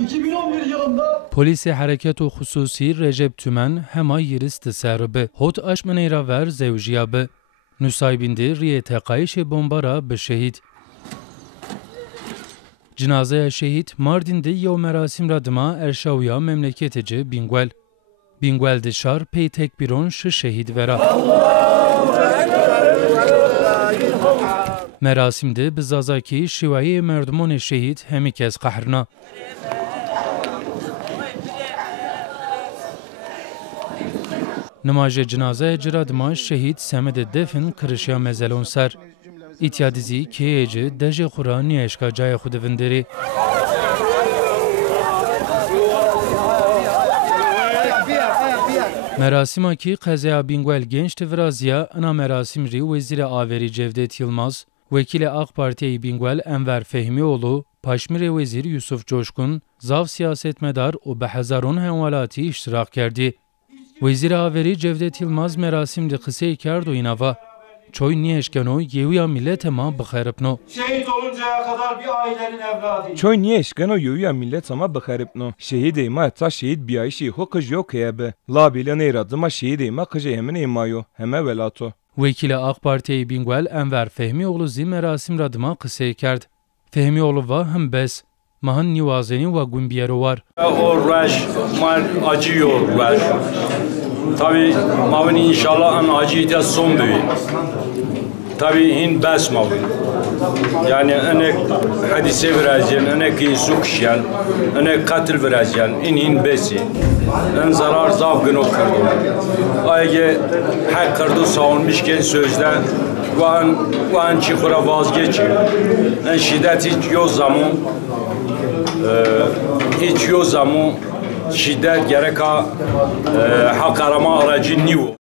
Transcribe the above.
2011 yılında Polisi Hareketu Hususi Recep Tümen hema yiristi serbi. Hot aşmeneyra ver zevjiyabe. Nusaybinde riye tekayş bombara be şehit. Cenazeye şehit Mardin'de yev merasim radıma Erşavya memleketici Bingwel. Bingwel dışar pey tekbiron şu şehit vera. Merasimde bizazaki şivayi merdumon şehit hemi kez kahrına. Namaje cenaze ciradma şehit Semede defin kırışya mezelon ser. İtyadizi keyeci deje Kur'an eşka caya xudevinderi. Merasima ki Qezaya Bingwel genç tivraziya ana merasim ri Vezir Averi Cevdet Yılmaz, Vekili AK Parti Bingwel Enver Fehmioğlu, Paşmir Vezir Yusuf Coşkun, zav siyasetmedar o behezarun henvalati iştirak kerdi. Vezir Averi Cevdet Yılmaz merasimde kısa kerdo inava. Çoy niyeşkeno yevuya milletema bıxeripno. şehit oluncaya kadar bir ailenin evladıyım. Çoy niyeşkeno yevuya milletema bıxeripno. Şehideyma etta şehit biyayşi ho kıj yok heyebe. Labila neyradıma şehideyma kıja hemen emayo. Heme velato. Vekili AK Parti Bingwel Enver Fehmioğlu zi merasim radıma kısa kerd. Fehmioğlu va hem bes. Mahan nivazeni ve gumbiyero var. O raş mal acıyor raş. Tabii mavin inşallah an acıyı son büyü. Tabii hin bes mavin. Yani enek hadise vereceğin, enek insukşen, enek katil vereceğin, hin besi. En zarar zavgın o kırdı. Ayge hak kırdı savunmuşken sözde ve an çikura vazgeçiyor. En şiddet hiç yok zaman şiddet gerek ha hakarama aracı nivo.